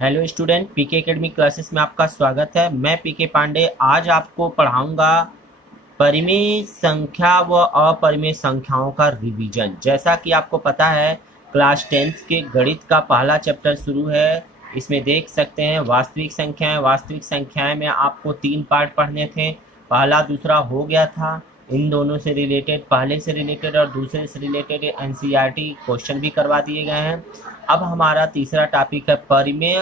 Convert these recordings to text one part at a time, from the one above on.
Hello student, पीके academy classes में आपका स्वागत है। मैं पीके पांडे आज आपको पढ़ाऊंगा परिमेय संख्या व अपरिमेय संख्याओं का रिवीजन। जैसा कि आपको पता है, क्लास 10th के गणित का पहला चैप्टर शुरू है। इसमें देख सकते हैं वास्तविक संख्याएं। वास्तविक संख्याएं में आपको 3 पार्ट पढ़ने थे। पहला दूसरा हो गया था। इन दोनों से रिलेटेड, पहले से रिलेटेड और दूसरे से रिलेटेड एनसीईआरटी क्वेश्चन भी करवा दिए गए हैं। अब हमारा तीसरा टॉपिक है परिमेय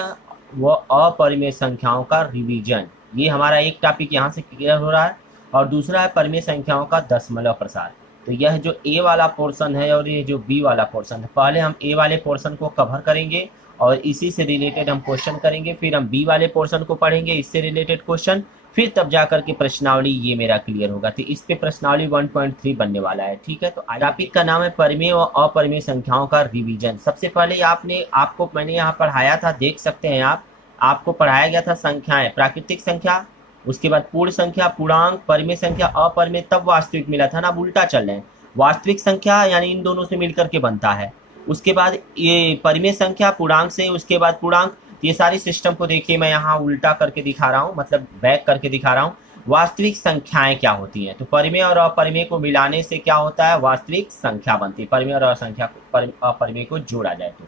व अपरिमेय संख्याओं का रिवीजन। ये हमारा एक टॉपिक यहाँ से क्लियर हो रहा है और दूसरा है परिमेय संख्याओं का दशमलव प्रसार। तो यह जो ए वाला पोर्शन है और ये जो बी वाला पोर्शन है, पहले हम ए वाले पोर्शन को कवर करेंगे और इसी से रिलेटेड हम क्वेश्चन करेंगे। फिर हम बी वाले पोर्शन को पढ़ेंगे, इससे रिलेटेड क्वेश्चन। फिर तब जाकर के प्रश्नावली ये मेरा क्लियर होगा। तो इस पे प्रश्नावली 1.3 बनने वाला है। ठीक है, तो टॉपिक का नाम है परिमेय और अपरिमेय संख्याओं का रिवीजन। सबसे पहले आपको मैंने यहाँ पढ़ाया था, देख सकते हैं आप। आपको पढ़ाया गया था संख्याएं, प्राकृतिक संख्या, उसके बाद पूर्ण संख्या, पूर्णांक, परिमेय संख्या, अपरिमेय, तब वास्तविक मिला था ना। अब उल्टा चल रहे हैं। वास्तविक संख्या यानी इन दोनों से मिलकर के बनता है। उसके बाद ये परिमेय संख्या पूर्णांक से, उसके बाद पूर्णांक। ये सारी सिस्टम को देखिए, मैं यहाँ उल्टा करके दिखा रहा हूँ, मतलब बैक करके दिखा रहा हूँ। वास्तविक संख्याएं क्या होती हैं? तो परिमेय और अपरिमेय को मिलाने से क्या होता है? वास्तविक संख्या बनती है। परिमेय और अपरिमेय को जोड़ा जाए तो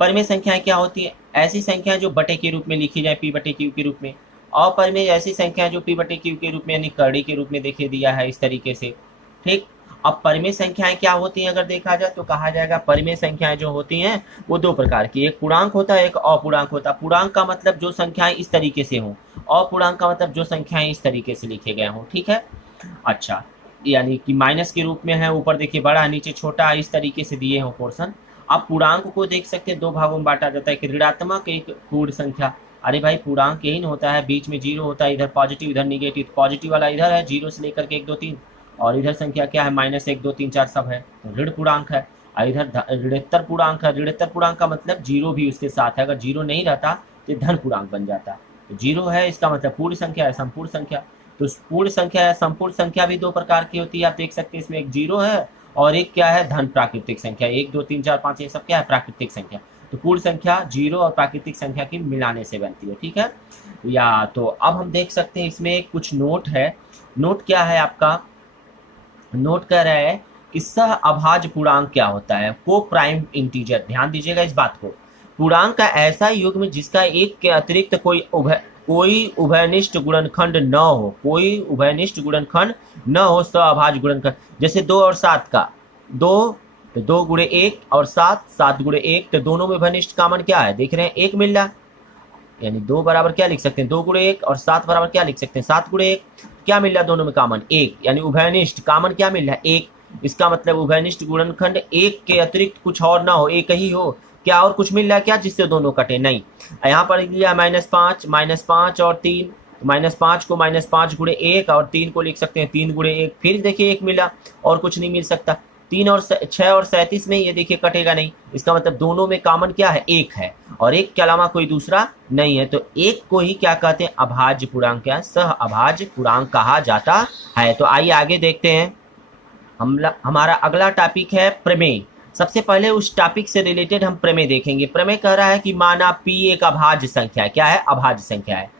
परिमेय संख्याएं क्या होती है? ऐसी संख्याएं जो बटे के रूप में लिखी जाए, पी बटे क्यू के रूप में। अपरिमेय ऐसी संख्याएं जो पी बटे क्यू के रूप में यानी कड़ी के रूप में देखिए दिया है इस तरीके से। ठीक। अब परिमेय संख्याएं क्या होती हैं? अगर देखा जाए तो कहा जाएगा परिमेय संख्याएं जो होती हैं वो दो प्रकार की, एक पूर्णांक होता है, एक अपूर्णांक होता है। पूर्णांक का मतलब जो संख्याएं इस तरीके से हों, अपूर्णांक का मतलब जो संख्याएं इस तरीके से लिखे गए हों। ठीक है, अच्छा, यानी कि माइनस के रूप में है, ऊपर देखिए बड़ा है, नीचे छोटा है, इस तरीके से दिए हो पोर्शन। आप पूर्णांक को देख सकते हैं, दो भागों में बांटा जाता है, एक ऋणात्मक, एक पूर्ण संख्या। अरे भाई, पूर्णांक यही ना होता है, बीच में जीरो होता है, इधर पॉजिटिव इधर निगेटिव। पॉजिटिव वाला इधर है, जीरो से लेकर के 1 2 3, और इधर संख्या क्या है? -1 2 3 4 सब है, तो ऋण पूर्णांक है। और इधर ऋणोत्तर पूर्णांक है। ऋणोत्तर पूर्णांक का मतलब जीरो भी उसके साथ है, अगर जीरो नहीं रहता तो धन पूर्णांक बन जाता। तो जीरो है, इसका मतलब पूर्ण संख्या है, संपूर्ण संख्या। तो पूर्ण संख्या है, संपूर्ण संख्या भी दो प्रकार की होती है, आप देख सकते हैं। इसमें एक जीरो है और एक क्या है? धन प्राकृतिक संख्या। 1 2 3 4 5 ये सब क्या है? प्राकृतिक संख्या। तो पूर्ण संख्या जीरो और प्राकृतिक संख्या की मिलाने से बनती है। ठीक है, या तो अब हम देख सकते हैं इसमें कुछ नोट है। नोट क्या है आपका? नोट कर रहा है कि सह अभाज्य पूर्णांक क्या होता है? को प्राइम इंटीजर। ध्यान दीजिएगा इस बात को। पूर्णांक का ऐसा युग्म जिसका एक के अतिरिक्त कोई उभयनिष्ठ गुणनखंड न हो। कोई उभयनिष्ठ गुणनखंड न हो, सह अभाज्य गुणनखंड। जैसे 2 और 7 का, 2 तो 2 गुणे 1 और 7, 7 गुणे 1, तो दोनों में उभयनिष्ठ कॉमन क्या है? देख रहे हैं, 1 मिल रहा है। यानी 2 बराबर क्या लिख सकते हैं? 2 गुणे 1, और 7 बराबर क्या लिख सकते हैं? 7 गुणे 1। क्या मिल रहा है दोनों में कॉमन? 1। यानी उभयनिष्ठ कॉमन क्या मिल रहा है? 1। इसका मतलब उभयनिष्ठ गुणनखंड 1 के अतिरिक्त कुछ और ना हो, एक ही हो। क्या और कुछ मिल रहा है क्या जिससे दोनों कटे? नहीं। यहाँ पर लिया -5, -5 और 3। -5 को -5 गुणे 1 और 3 को लिख सकते हैं 3 गुणे 1। फिर देखिए 1 मिला, और कुछ नहीं मिल सकता। 3 और 6 और 37 में ये देखिए कटेगा नहीं। इसका मतलब दोनों में कॉमन क्या है? 1 है, और 1 के अलावा कोई दूसरा नहीं है। तो 1 को ही क्या कहते हैं? अभाज्य पूर्णांक। क्या? सह अभाज्य पूर्णांक कहा जाता है। तो आइए आगे देखते हैं। हमारा अगला टॉपिक है प्रमेय। सबसे पहले उस टॉपिक से रिलेटेड हम प्रमेय देखेंगे। प्रमेय कह रहा है कि माना p एक अभाज्य संख्या है। क्या है? अभाज्य संख्या है।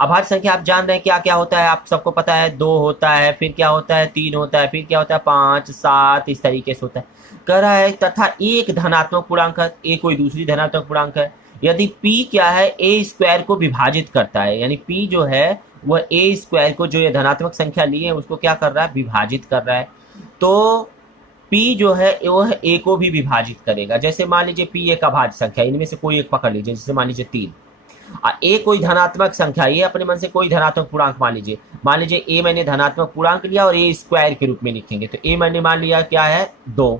अभाज्य संख्या आप जान रहे हैं क्या क्या होता है? आप सबको पता है, 2 होता है, फिर क्या होता है? 3 होता है, फिर क्या होता है? 5 7, इस तरीके से होता है। कह रहा है तथा एक धनात्मक पूर्णांक है, ए कोई दूसरी धनात्मक पूर्णांक है, यदि p क्या है? ए स्क्वायर को विभाजित करता है। यानी p जो है वह ए स्क्वायर को, जो ये धनात्मक संख्या ली है उसको क्या कर रहा है? विभाजित कर रहा है। तो p जो है वह a को भी विभाजित करेगा। जैसे मान लीजिए p एक अभाज्य संख्या, इनमें से कोई एक पकड़ लीजिए, जैसे मान लीजिए 3। a कोई धनात्मक संख्या, ये अपने मन से कोई धनात्मक पूर्णांक मान लीजिए a मैंने धनात्मक पूर्णांक लिया और a स्क्वायर के रूप में लिखेंगे। तो a मैंने मान लिया क्या है? 2।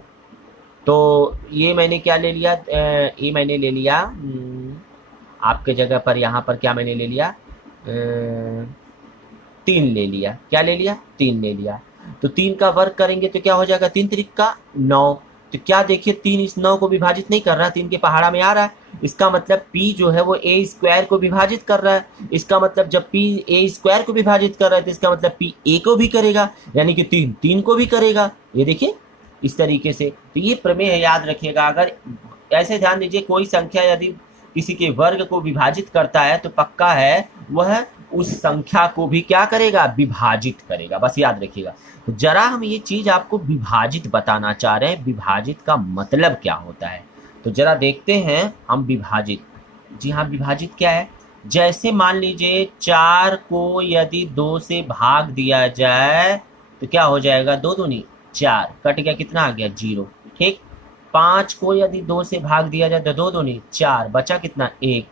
तो ये मैंने क्या ले लिया? a मैंने ले लिया आपके जगह पर, यहाँ पर क्या मैंने ले लिया? 3 ले लिया। क्या ले लिया? 3 ले लिया। तो 3 का वर्ग करेंगे तो क्या हो जाएगा? 3 त्रिक का 9। तो क्या देखिए, 3 इस 9 को विभाजित नहीं कर रहा, 3 के पहाड़ा में आ रहा है। इसका मतलब p जो है वो a स्क्वायर को विभाजित कर रहा है। इसका मतलब जब p a स्क्वायर को विभाजित कर रहा है तो इसका मतलब p a को भी करेगा, यानी कि 3 3 को भी करेगा। ये देखिए इस तरीके से। तो ये प्रमेय है, याद रखिएगा। अगर ऐसे ध्यान दीजिए, कोई संख्या यदि किसी के वर्ग को विभाजित करता है तो पक्का है वह उस संख्या को भी क्या करेगा, विभाजित करेगा। बस याद रखिएगा। तो जरा हम ये चीज आपको विभाजित बताना चाह रहे हैं, विभाजित का मतलब क्या होता है। तो जरा देखते हैं हम विभाजित। जी हाँ, विभाजित क्या है? जैसे मान लीजिए 4 को यदि 2 से भाग दिया जाए तो क्या हो जाएगा, 2 दूनी 4, कट गया, कितना आ गया, 0। ठीक। 5 को यदि 2 से भाग दिया जाए तो 2 दूनी 4, बचा कितना, 1।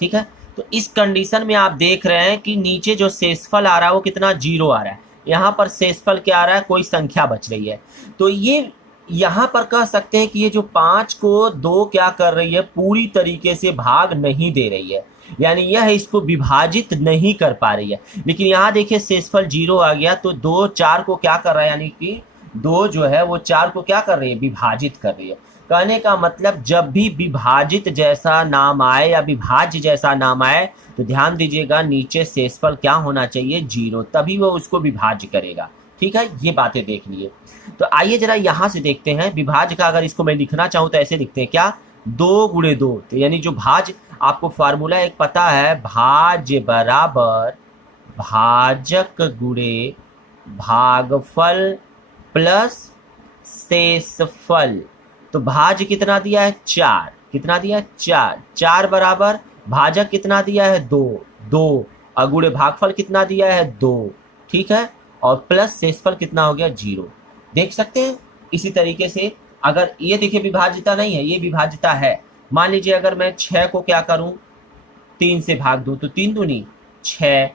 ठीक है। तो इस कंडीशन में आप देख रहे हैं कि नीचे जो शेषफल आ रहा है वो कितना, 0 आ रहा है। यहाँ पर शेषफल क्या आ रहा है, कोई संख्या बच रही है। तो ये यहाँ पर कह सकते हैं कि ये जो 5 को 2 क्या कर रही है, पूरी तरीके से भाग नहीं दे रही है, यानी यह इसको विभाजित नहीं कर पा रही है। लेकिन यहाँ देखिए शेषफल 0 आ गया, तो 2 4 को क्या कर रहा है, यानी कि 2 जो है वो 4 को क्या कर रही है, विभाजित कर रही है। कहने का मतलब जब भी विभाजित जैसा नाम आए या विभाज्य जैसा नाम आए तो ध्यान दीजिएगा नीचे शेषफल क्या होना चाहिए, 0, तभी वो उसको विभाज्य करेगा। ठीक है, ये बातें देख लिए। तो आइए जरा यहाँ से देखते हैं विभाज्य का। अगर इसको मैं लिखना चाहूँ तो ऐसे लिखते हैं, क्या, 2 गुणे 2। तो यानी जो भाज्य, आपको फार्मूला एक पता है, भाज्य बराबर भाजक गुणे भागफल प्लस शेषफल। तो भाज्य कितना दिया है, 4, कितना दिया है, 4, 4 बराबर भाजक कितना दिया है, 2, 2, और गुणे भागफल कितना दिया है, 2। ठीक है, और प्लस शेषफल कितना हो गया, 0। देख सकते हैं। इसी तरीके से अगर ये देखिए विभाज्यता नहीं है, ये विभाज्यता है। मान लीजिए अगर मैं 6 को क्या करूं, 3 से भाग दूं, तो 3 दूनी 6,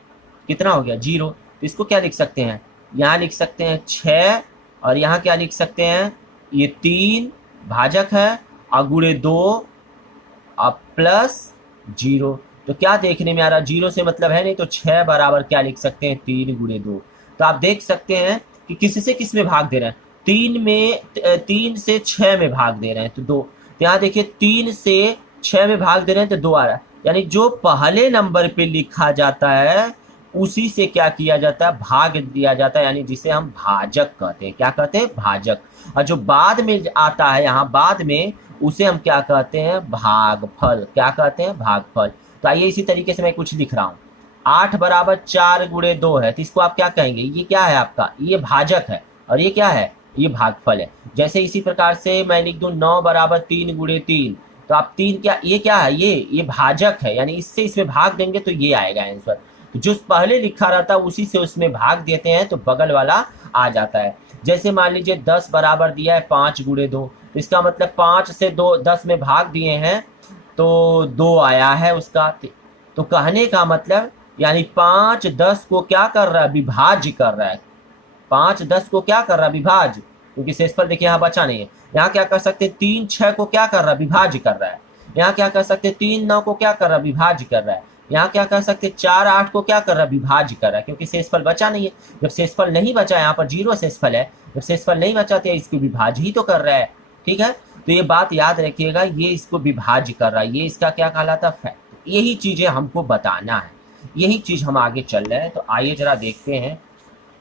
कितना हो गया, 0। तो इसको क्या लिख सकते हैं, यहाँ लिख सकते हैं 6, और यहाँ क्या लिख सकते हैं, ये 3 भाजक है और गुणे 2 और प्लस 0। तो क्या देखने में आ रहा, 0 से मतलब है नहीं, तो 6 बराबर क्या लिख सकते हैं, 3 गुणे 2। तो आप देख सकते हैं कि किससे किस में भाग दे रहे हैं, 3 से 6 में भाग दे रहे हैं, तो 2। तो यहाँ देखिए 3 से 6 में भाग दे रहे हैं तो 2 आ रहा है। यानी जो पहले नंबर पे लिखा जाता है उसी से क्या किया जाता है, भाग दिया जाता है, यानी जिसे हम भाजक कहते हैं। क्या कहते हैं, भाजक। और जो बाद में आता है यहाँ बाद में, उसे हम क्या कहते हैं, भागफल। क्या कहते हैं, भागफल। तो आइए इसी तरीके से मैं कुछ लिख रहा हूँ, 8 बराबर 4 गुणे 2 है, तो इसको आप क्या कहेंगे, ये क्या है आपका, ये भाजक है, और ये क्या है, ये भागफल है। जैसे इसी प्रकार से मैं लिख दूं 9 बराबर 3 गुणे 3, तो आप 3 क्या है, ये भाजक है, यानी इससे इसमें भाग देंगे तो ये आएगा आंसर। तो जो पहले लिखा रहता है उसी से उसमें भाग देते हैं तो बगल वाला आ जाता है। जैसे मान लीजिए 10 बराबर दिया है 5 गुणे 2, तो इसका मतलब 5 से 2 10 में भाग दिए हैं तो 2 आया है उसका। तो कहने का मतलब यानी 5 10 को क्या कर रहा है, विभाज्य कर रहा है। 5 10 को क्या कर रहा है, विभाज्य, क्योंकि शेषफल देखिए यहाँ बचा नहीं है। यहाँ क्या कर सकते हैं, 3 6 को क्या कर रहा है, विभाज्य कर रहा है। यहाँ क्या कर सकते हैं, 3 9 को क्या कर रहा है, विभाज्य कर रहा है। यहाँ क्या कर सकते हैं, 4 8 को क्या कर रहा है, विभाज्य कर रहा है, क्योंकि शेषफल बचा नहीं है। जब शेषफल नहीं बचा, यहाँ पर 0 शेषफल है, जब शेषफल नहीं बचा तो इसको विभाज्य ही तो कर रहा है। ठीक है, तो ये बात याद रखिएगा, ये इसको विभाज्य कर रहा है, ये इसका क्या कहलाता है, फैक्ट। यही चीजें हमको बताना है, यही चीज हम आगे चल रहे हैं। तो आइए जरा देखते हैं।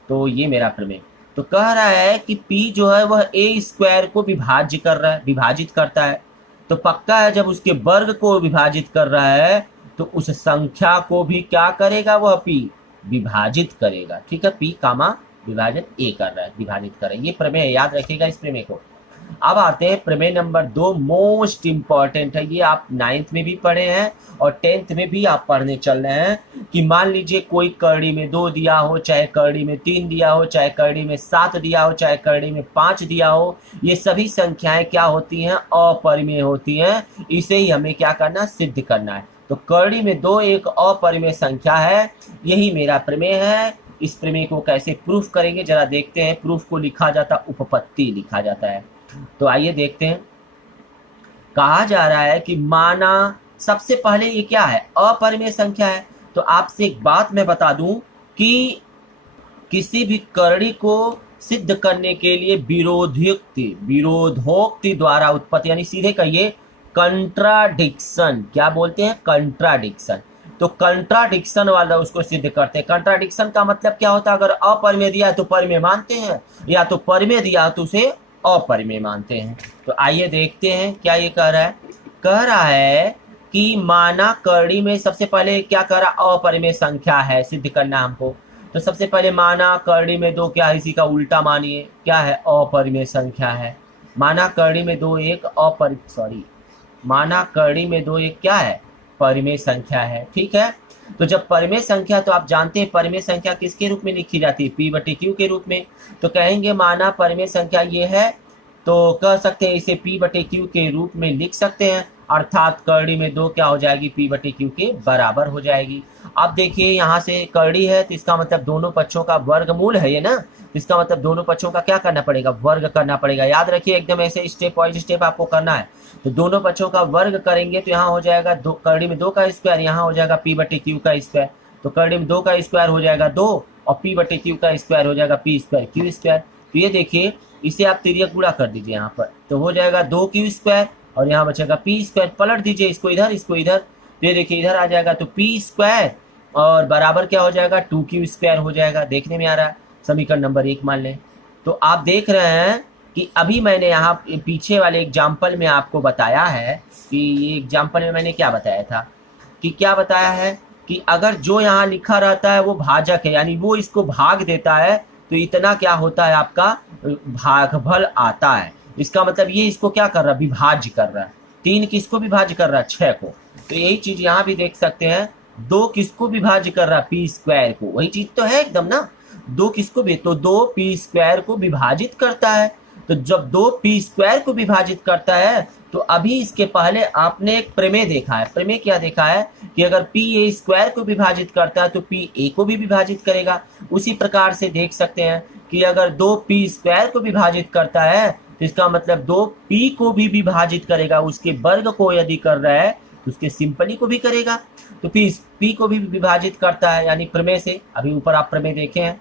तो ये मेरा प्रमेय तो कह रहा है कि P जो है वह a स्क्वायर को विभाज्य कर रहा है, विभाजित करता है। तो पक्का है जब उसके वर्ग को विभाजित कर रहा है तो उस संख्या को भी क्या करेगा, वह P विभाजित करेगा। ठीक है, P कामा विभाजन a कर रहा है, विभाजित कर रहा है। ये प्रमेय याद रखिएगा इस प्रमेय को। अब आते हैं प्रमेय नंबर 2, मोस्ट इंपॉर्टेंट है। ये आप 9th में भी पढ़े हैं और 10th में भी आप पढ़ने चल रहे हैं कि मान लीजिए कोई करड़ी में 2 दिया हो, चाहे करड़ी में 3 दिया हो, चाहे करड़ी में 7 दिया हो, चाहे करड़ी में 5 दिया हो, ये सभी संख्याएं क्या होती हैं, अपरिमेय होती हैं। इसे ही हमें क्या करना, सिद्ध करना है। तो करड़ी में 2 एक अपरिमेय संख्या है, यही मेरा प्रमेय है। इस प्रमेय को कैसे प्रूफ करेंगे जरा देखते हैं। प्रूफ को लिखा जाता, उपपत्ति लिखा जाता है। तो आइए देखते हैं। कहा जा रहा है कि माना, सबसे पहले ये क्या है, अपरिमेय संख्या है। तो आपसे एक बात मैं बता दूं कि किसी भी करड़ी को सिद्ध करने के लिए विरोधोक्ति द्वारा उत्पत्ति, यानी सीधे कहिए कंट्राडिक्शन, क्या बोलते हैं, कंट्राडिक्शन। तो कंट्राडिक्शन वाला उसको सिद्ध करते हैं। कंट्राडिक्शन का मतलब क्या होता है, अगर अपरिमेय दिया है तो परिमेय मानते हैं, या तो परिमेय दिया तो उसे अपरिमेय मानते हैं। तो आइए देखते हैं क्या ये कह रहा है। कह रहा है कि माना करड़ी में सबसे पहले क्या करा, अपरिमेय संख्या है, सिद्ध करना हमको। तो सबसे पहले माना करड़ी में दो क्या है, इसी का उल्टा मानिए क्या है, अपरिमेय संख्या है। माना करड़ी में दो एक माना करड़ी में दो एक क्या है, परिमेय संख्या है। ठीक है, तो जब परिमेय संख्या, तो आप जानते हैं परिमेय संख्या किसके रूप में लिखी जाती है, पी बटे क्यू के रूप में। तो कहेंगे माना परिमेय संख्या ये है, तो कह सकते हैं इसे पी बटे क्यू के रूप में लिख सकते हैं, अर्थात करड़ी में दो क्या हो जाएगी, पी बटे क्यू के बराबर हो जाएगी। अब देखिए यहाँ से करड़ी है, तो इसका मतलब दोनों पक्षों का वर्गमूल है ये ना, इसका मतलब दोनों पक्षों का क्या करना पड़ेगा, वर्ग करना पड़ेगा। याद रखिए एकदम ऐसे स्टेप वाइज स्टेप आपको करना है। तो दोनों पक्षों का वर्ग करेंगे तो यहाँ हो जाएगा दो, करड़ी में दो का स्क्वायर, यहाँ हो जाएगा पी बटे क्यू का स्क्वायर। तो करड़ी में दो का स्क्वायर हो जाएगा दो, और पी बटे क्यू का स्क्वायर हो जाएगा पी स्क्वायर क्यू स्क्वायर। तो ये देखिए इसे आप तिर्यक गुणा कर दीजिए यहाँ पर, तो हो जाएगा दो क्यू स्क्वायर, और यहाँ बचेगा पी स्क्वायर। पलट दीजिए इसको इधर, इसको इधर, तो ये देखिए इधर आ जाएगा, तो पी स्क्वायर और बराबर क्या हो जाएगा, टू क्यू स्क्वायर हो जाएगा। देखने में आ रहा है, समीकरण नंबर 1 मान लें। तो आप देख रहे हैं कि अभी मैंने यहाँ पीछे वाले एग्जाम्पल में आपको बताया है कि ये एग्जाम्पल में मैंने क्या बताया था, कि क्या बताया है कि अगर जो यहाँ लिखा रहता है वो भाजक है, यानी वो इसको भाग देता है, तो इतना क्या होता है, आपका भागफल आता है। इसका मतलब ये इसको क्या कर रहा है, विभाज्य कर रहा है। 3 किसको विभाज्य कर रहा है, 6 को। तो यही चीज यहाँ भी देख सकते हैं, 2 किसको विभाज्य कर रहा है, पी स्क्वायर को। वही चीज तो है एकदम ना, 2 किसको भी, तो 2 पी स्क्वायर को विभाजित करता है। तो जब 2 पी स्क्वायर को विभाजित करता है, तो अभी इसके पहले आपने एक प्रमेय देखा है। प्रमेय क्या देखा है कि अगर पी ए स्क्वायर को विभाजित करता है तो पी ए को भी विभाजित करेगा। उसी प्रकार से देख सकते हैं कि अगर 2 पी स्क्वायर को विभाजित करता है, तो इसका मतलब 2 पी को भी विभाजित करेगा। उसके वर्ग को यदि कर रहा है तो उसके सिंपली को भी करेगा। तो पी को भी विभाजित करता है, यानी प्रमेय से, अभी ऊपर आप प्रमेय देखे हैं।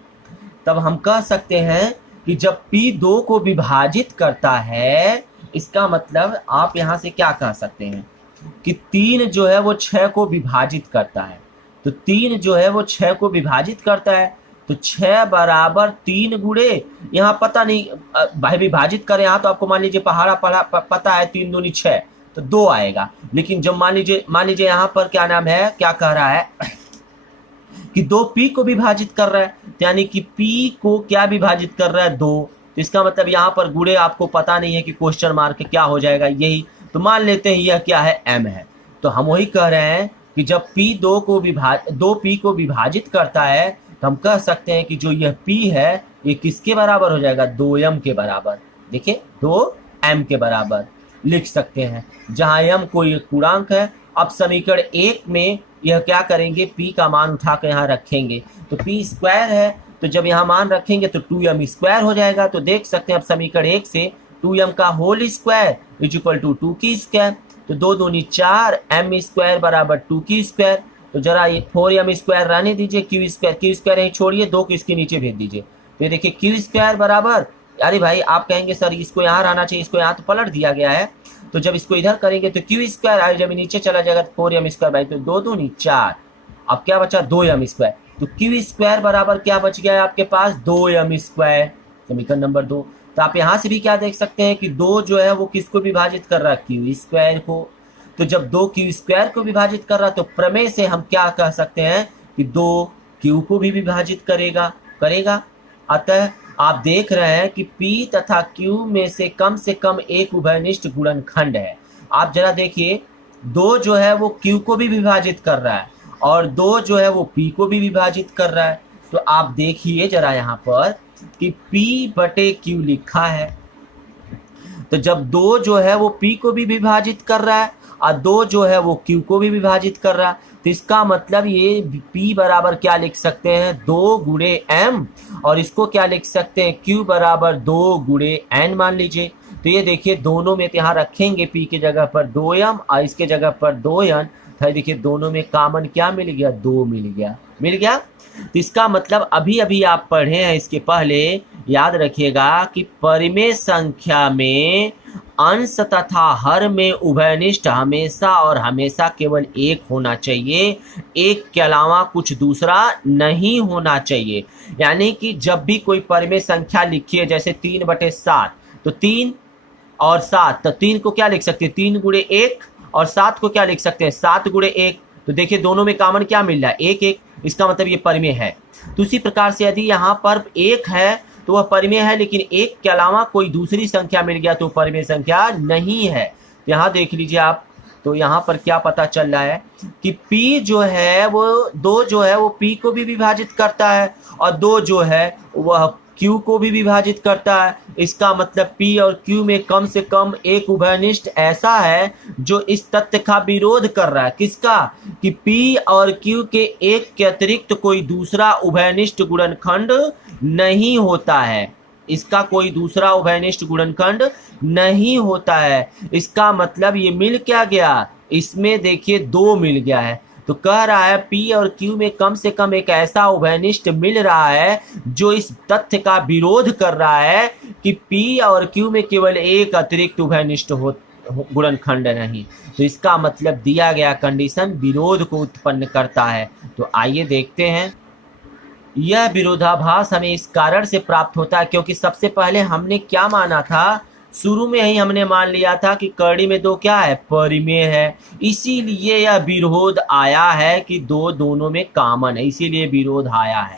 तब हम कह सकते हैं कि जब P 2 को विभाजित करता है, इसका मतलब आप यहाँ से क्या कह सकते हैं कि 3 जो है वो 6 को विभाजित करता है। तो 3 जो है वो 6 को विभाजित करता है, तो 6 बराबर 3 गुणे, यहाँ पता नहीं भाई विभाजित करें, यहाँ तो आपको मान लीजिए पता है 3 दूनी 6, तो 2 आएगा। लेकिन जब मान लीजिए यहाँ पर क्या नाम है, क्या कह रहा है कि 2 पी को विभाजित कर रहा है, यानी कि पी को क्या विभाजित कर रहा है, 2। तो इसका मतलब यहाँ पर गुणे आपको पता नहीं है कि क्वेश्चन मार्क क्या हो जाएगा, यही तो मान लेते हैं यह क्या है, m है। तो हम वही कह रहे हैं कि जब p 2 पी को विभाजित करता है, तो हम कह सकते हैं कि जो यह p है ये किसके बराबर हो जाएगा, 2m के बराबर। देखिए 2m के बराबर लिख सकते हैं, जहां m कोई पूर्णांक है। अब समीकरण 1 में यह क्या करेंगे, p का मान उठाकर यहाँ रखेंगे, तो p स्क्वायर है, तो जब यहाँ मान रखेंगे तो 2m स्क्वायर हो जाएगा। तो देख सकते हैं अब समीकरण 1 से 2m का whole square is equal to 2 की स्क्वायर, तो 2 दूनी 4, m स्क्वायर बराबर 2 की स्क्वायर। तो जरा ये 4m स्क्वायर रहने दीजिए, q स्क्वायर यहीं छोड़िए, 2 को इसके नीचे भेज दीजिए। तो ये देखिए q स्क्वायर बराबर, अरे भाई आप कहेंगे सर इसको यहाँ रहना चाहिए, इसको यहाँ तो पलट दिया गया है। तो जब इसको इधर करेंगे तो क्यू स्क्वायर आए, जब नीचे चला जाएगा तो 4m स्क्वायर भाई, तो 2 दूनी 4, अब क्या बचा 2m स्क्वायर। तो क्यू स्क्वायर बराबर क्या बच गया है आपके पास, 2m स्क्वायर, समीकरण नंबर 2। तो आप यहाँ से भी क्या देख सकते हैं कि 2 जो है वो किसको विभाजित कर रहा है, क्यू स्क्वायर को। तो जब 2 क्यू स्क्वायर को विभाजित कर रहा है, तो प्रमेय से हम क्या कह सकते हैं कि 2 क्यू को भी विभाजित करेगा। अतः आप देख रहे हैं कि P तथा Q में से कम एक उभयनिष्ठ गुणनखंड है। आप जरा देखिए, 2 जो है वो Q को भी विभाजित कर रहा है, और 2 जो है वो P को भी विभाजित कर रहा है। तो आप देखिए जरा यहाँ पर कि P बटे Q लिखा है, तो जब 2 जो है वो P को भी विभाजित कर रहा है और 2 जो है वो Q को भी विभाजित कर रहा है, तो इसका मतलब ये P बराबर क्या लिख सकते हैं, 2 गुणे m, और इसको क्या लिख सकते हैं, Q बराबर 2 गुणे n मान लीजिए। तो ये देखिए दोनों में यहाँ रखेंगे, P की जगह पर 2m और इसके जगह पर 2n, तो देखिए दोनों में कॉमन क्या मिल गया, 2 मिल गया। तो इसका मतलब अभी आप पढ़े हैं इसके पहले, याद रखिएगा कि परिमेय संख्या में अंश तथा हर में उभयनिष्ठ हमेशा और हमेशा केवल एक होना चाहिए, एक के अलावा कुछ दूसरा नहीं होना चाहिए। यानी कि जब भी कोई परिमेय संख्या लिखिए, जैसे 3/7, तो 3 और 7, तो 3 को क्या लिख सकते हैं, 3 गुणे 1 और 7 को क्या लिख सकते हैं, 7 गुणे 1। तो देखिए दोनों में कॉमन क्या मिल रहा है, 1 1, इसका मतलब ये परिमेय है। तो उसी प्रकार से यदि यहाँ पर 1 है तो वह परिमेय है, लेकिन 1 के अलावा कोई दूसरी संख्या मिल गया तो परिमेय संख्या नहीं है। यहाँ देख लीजिए आप, तो यहाँ पर क्या पता चल रहा है कि P जो है वो 2 जो है वो P को भी विभाजित करता है और 2 जो है वह Q को भी विभाजित करता है। इसका मतलब P और Q में कम से कम एक उभयनिष्ठ ऐसा है जो इस तथ्य का विरोध कर रहा है। किसका, कि P और Q के एक के अतिरिक्त कोई दूसरा उभयनिष्ठ गुणनखंड नहीं होता है। इसका कोई दूसरा उभयनिष्ठ गुणनखंड नहीं होता है। इसका मतलब ये मिल क्या गया, इसमें देखिए 2 मिल गया है। तो कह रहा है P और Q में कम से कम एक ऐसा उभयनिष्ठ मिल रहा है जो इस तथ्य का विरोध कर रहा है कि P और Q में केवल एक अतिरिक्त उभयनिष्ठ हो गुणनखंड नहीं। तो इसका मतलब दिया गया कंडीशन विरोध को उत्पन्न करता है। तो आइए देखते हैं। यह विरोधाभास हमें इस कारण से प्राप्त होता है क्योंकि सबसे पहले हमने क्या माना था, शुरू में ही हमने मान लिया था कि कड़ी में 2 क्या है, परिमेय है। इसीलिए यह विरोध आया है कि दोनों में कॉमन है, इसीलिए विरोध आया है।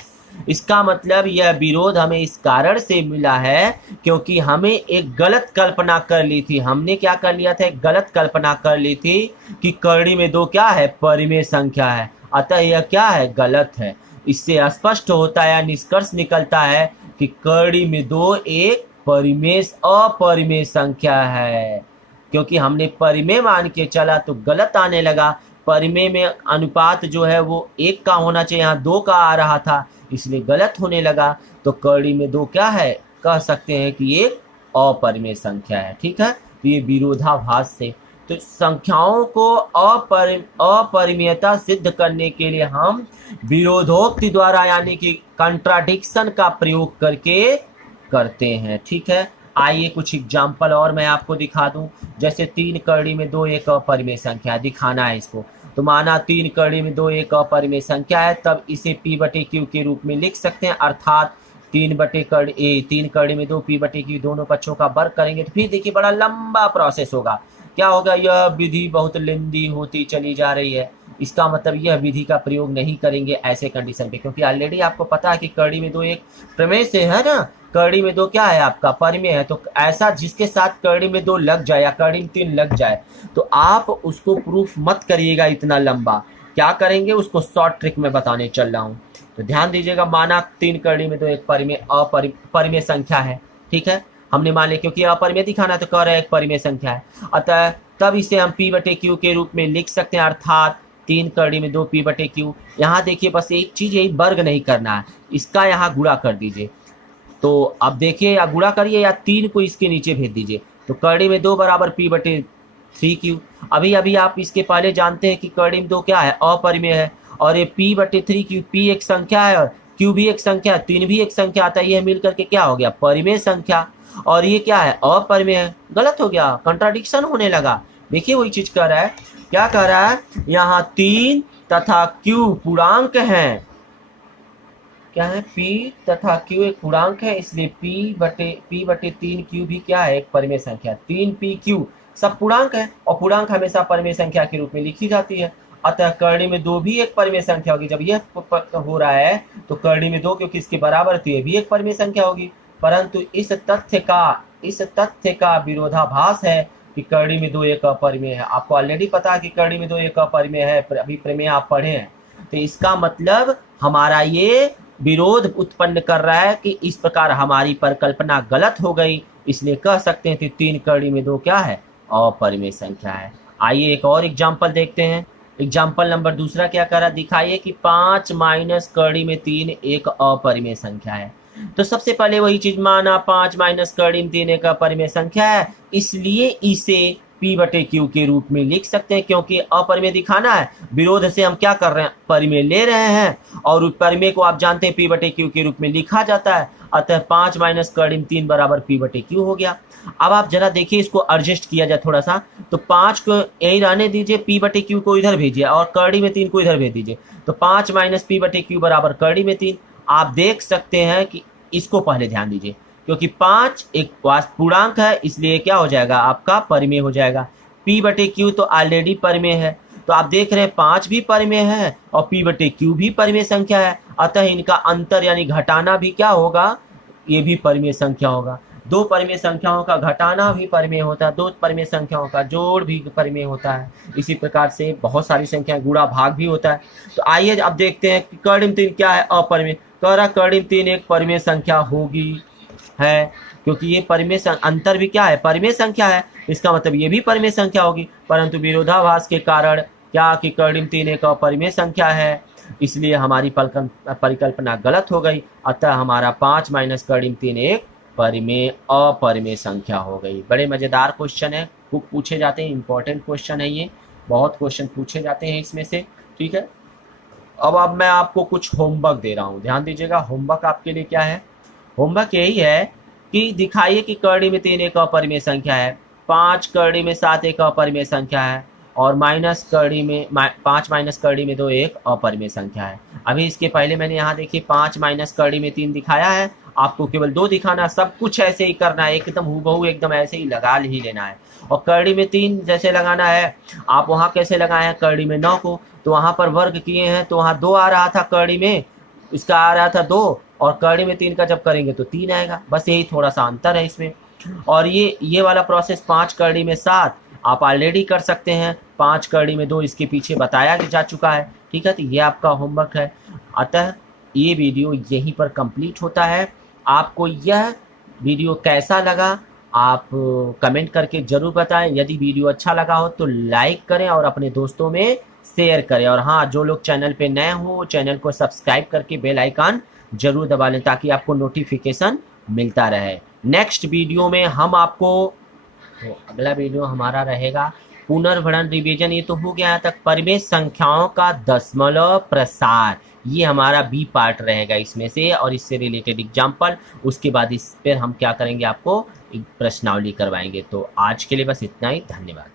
इसका मतलब यह विरोध हमें इस कारण से मिला है क्योंकि हमें एक गलत कल्पना कर ली थी। हमने क्या कर लिया था, एक गलत कल्पना कर ली थी कि कड़ी में 2 क्या है, परिमेय संख्या है। अतः यह क्या है, गलत है। इससे स्पष्ट होता है या निष्कर्ष निकलता है कि कड़ी में 2 एक परिमेय अपरिमेय संख्या है। क्योंकि हमने परिमेय मान के चला तो गलत आने लगा। परिमेय में अनुपात जो है वो 1 का होना चाहिए, यहाँ 2 का आ रहा था, इसलिए गलत होने लगा। तो कड़ी में 2 क्या है, कह सकते हैं कि ये अपरिमेय संख्या है। ठीक है, तो ये विरोधाभास से, तो संख्याओं को अपरिमेयता सिद्ध करने के लिए हम विरोधोक्ति द्वारा यानी कि कंट्राडिक्शन का प्रयोग करके करते हैं। ठीक है, आइए कुछ एग्जाम्पल और मैं आपको दिखा दूं। जैसे 3 कड़ी में 2 एक अपरिमेय संख्या दिखाना है इसको। तो माना 3 कड़ी में 2 एक अपरिमेय संख्या है, तब इसे P बटे Q के रूप में लिख सकते हैं। अर्थात 3 कड़ी में 2 P बटे Q दोनों पक्षों का वर्ग करेंगे तो फिर देखिए बड़ा लंबा प्रोसेस होगा। क्या होगा, यह विधि बहुत लेंदी होती चली जा रही है। इसका मतलब यह विधि का प्रयोग नहीं करेंगे ऐसे कंडीशन पे, क्योंकि ऑलरेडी आपको पता है कि कड़ी में 2 एक प्रमेय से है ना, कड़ी में 2 क्या है आपका, परिमेय है। तो ऐसा जिसके साथ कड़ी में 2 लग जाए या कड़ी में 3 लग जाए तो आप उसको प्रूफ मत करिएगा इतना लंबा। क्या करेंगे, उसको शॉर्ट ट्रिक में बताने चल रहा हूँ। तो ध्यान दीजिएगा, माना 3 कड़ी में 2 एक परिमेय संख्या है। ठीक है, हमने मान लिया क्योंकि अपरिमेय दिखाना तो कह रहे हैं एक परिमेय संख्या है। अतः तब इसे हम P बटे Q के रूप में लिख सकते हैं। अर्थात 3 कड़ी में 2 P बटे Q। यहाँ देखिए बस एक चीज यही, वर्ग नहीं करना है, इसका यहाँ गुणा कर दीजिए। तो अब देखिए, या गुणा करिए या 3 को इसके नीचे भेज दीजिए। तो कड़ी में 2 बराबर P बटे 3Q। अभी आप इसके पहले जानते हैं कि कड़ी में 2 क्या है, अपरिमेय है। और ये P बटे 3Q, P एक संख्या है और Q भी एक संख्या, 3 भी एक संख्या आता है। यह मिल करके क्या हो गया, परिमेय संख्या। और ये क्या है, अपरिमेय है। गलत हो गया, कंट्राडिक्शन होने लगा। देखिए वही चीज कर रहा है, क्या कर रहा है, यहाँ 3 तथा Q पूर्णांक हैं। क्या है, P तथा Q एक पूर्णांक है, इसलिए P बटे 3Q भी क्या है, एक परिमेय संख्या। 3PQ सब पूर्णांक है और पूर्णांक हमेशा परिमेय संख्या के रूप में लिखी जाती है। अतः करणी में 2 भी एक परिमेय संख्या होगी। जब यह हो रहा है तो करणी में 2 क्योंकि इसके बराबर थी, भी एक परिमेय संख्या होगी। परंतु इस तथ्य का विरोधाभास है कि करणी में 2 एक अपरिमेय है। आपको ऑलरेडी पता है कि करणी में 2 एक अपरिमेय है, अभी प्रमेय आप पढ़े हैं। तो इसका मतलब हमारा ये विरोध उत्पन्न कर रहा है कि इस प्रकार हमारी परिकल्पना गलत हो गई, इसलिए कह सकते हैं कि 3 करणी में 2 क्या है, अपरिमेय संख्या है। आइए एक और एग्जाम्पल देखते हैं। एग्जाम्पल नंबर दूसरा क्या कर रहा है, दिखाइए कि 5 माइनस करणी में 3 एक अपरिमेय संख्या है। तो सबसे पहले वही चीज माना, 5 माइनस करणी में 3 एक अपरिमेय संख्या है, इसलिए इसे P बटे Q के रूप में लिख सकते हैं। क्योंकि अपरिमेय दिखाना है, विरोध से हम क्या कर रहे हैं, परिमेय ले रहे हैं और परिमेय को आप जानते हैं P बटे Q के रूप में लिखा जाता है। अतः 5 माइनस करणी में 3 बराबर P बटे Q हो गया। अब आप जरा देखिए, इसको एडजस्ट किया जाए थोड़ा सा। तो 5 को यही रहने दीजिए, P बटे Q को इधर भेजिए और करणी में 3 को इधर भेज दीजिए। तो 5 माइनस P बटे Q बराबर करणी में 3। आप देख सकते हैं कि इसको पहले ध्यान दीजिए, क्योंकि 5 एक पूर्णांक है, इसलिए क्या हो जाएगा, आपका परिमेय हो जाएगा। P/Q तो ऑलरेडी परिमेय है, तो आप देख रहे हैं 5 भी परिमेय है और P/Q भी परिमेय संख्या है, अतः इनका अंतर यानी घटाना भी क्या होगा, ये भी परिमेय संख्या होगा। दो परिमेय संख्याओं का घटाना भी परिमेय होता है, दो परिमेय संख्याओं का जोड़ भी परिमेय होता है। इसी प्रकार से बहुत सारी संख्याएं गुणा भाग भी होता है। तो आइए अब देखते हैं कि कर्णिम 3 क्या है, अपरिमेय। कह रहा कर्णिम 3 एक परिमेय संख्या होगी, है, क्योंकि ये परिमेय अंतर भी क्या है, परिमेय संख्या है, इसका मतलब ये भी परिमेय संख्या होगी। परंतु विरोधाभास के कारण क्या कि कर्णिम 3 एक अपरिमेय संख्या है, इसलिए हमारी परिकल्पना गलत हो गई। अतः हमारा 5 माइनस कर्णिम 3 एक परिमेय अपरिमेय संख्या हो गई। बड़े मज़ेदार क्वेश्चन है, खूब पूछे जाते हैं, इंपॉर्टेंट क्वेश्चन है ये, बहुत क्वेश्चन पूछे जाते हैं इसमें से। ठीक है, अब मैं आपको कुछ होमवर्क दे रहा हूँ, ध्यान दीजिएगा। होमवर्क आपके लिए क्या है, होमवर्क यही है कि दिखाइए कि कर्णिम 3 एक अपरिमेय संख्या है, 5 कर्णिम 7 एक अपरिमेय संख्या है और माइनस कर्णिम 5 माइनस कर्णिम 2 एक अपरिमेय संख्या है। अभी इसके पहले मैंने यहाँ देखिए 5 माइनस कर्णिम 3 दिखाया है, आपको केवल 2 दिखाना, सब कुछ ऐसे ही करना है, एकदम हूबहू एकदम ऐसे ही लगा ही लेना है। और कर्णिम 3 जैसे लगाना है, आप वहाँ कैसे लगाए हैं कर्णिम 9 को, तो वहाँ पर वर्ग किए हैं तो वहाँ 2 आ रहा था, कर्णिम इसका आ रहा था 2 और कर्णिम 3 का जब करेंगे तो 3 आएगा, बस यही थोड़ा सा अंतर है इसमें। और ये वाला प्रोसेस 5 कर्णिम 7 आप ऑलरेडी कर सकते हैं, 5 कर्णिम 2 इसके पीछे बताया जा चुका है। ठीक है, तो ये आपका होमवर्क है। अतः ये वीडियो यहीं पर कंप्लीट होता है। आपको यह वीडियो कैसा लगा आप कमेंट करके ज़रूर बताएं। यदि वीडियो अच्छा लगा हो तो लाइक करें और अपने दोस्तों में शेयर करें। और हाँ, जो लोग चैनल पे नए हो चैनल को सब्सक्राइब करके बेल आइकन जरूर दबा लें ताकि आपको नोटिफिकेशन मिलता रहे। नेक्स्ट वीडियो में हम आपको, तो अगला वीडियो हमारा रहेगा पुनर्भरण रिवीजन, ये तो हो गया यहाँ तक। परिमेय संख्याओं का दशमलव प्रसार, ये हमारा बी पार्ट रहेगा इसमें से, और इससे रिलेटेड एग्जाम्पल। उसके बाद इस पर हम क्या करेंगे, आपको एक प्रश्नावली करवाएंगे। तो आज के लिए बस इतना ही, धन्यवाद।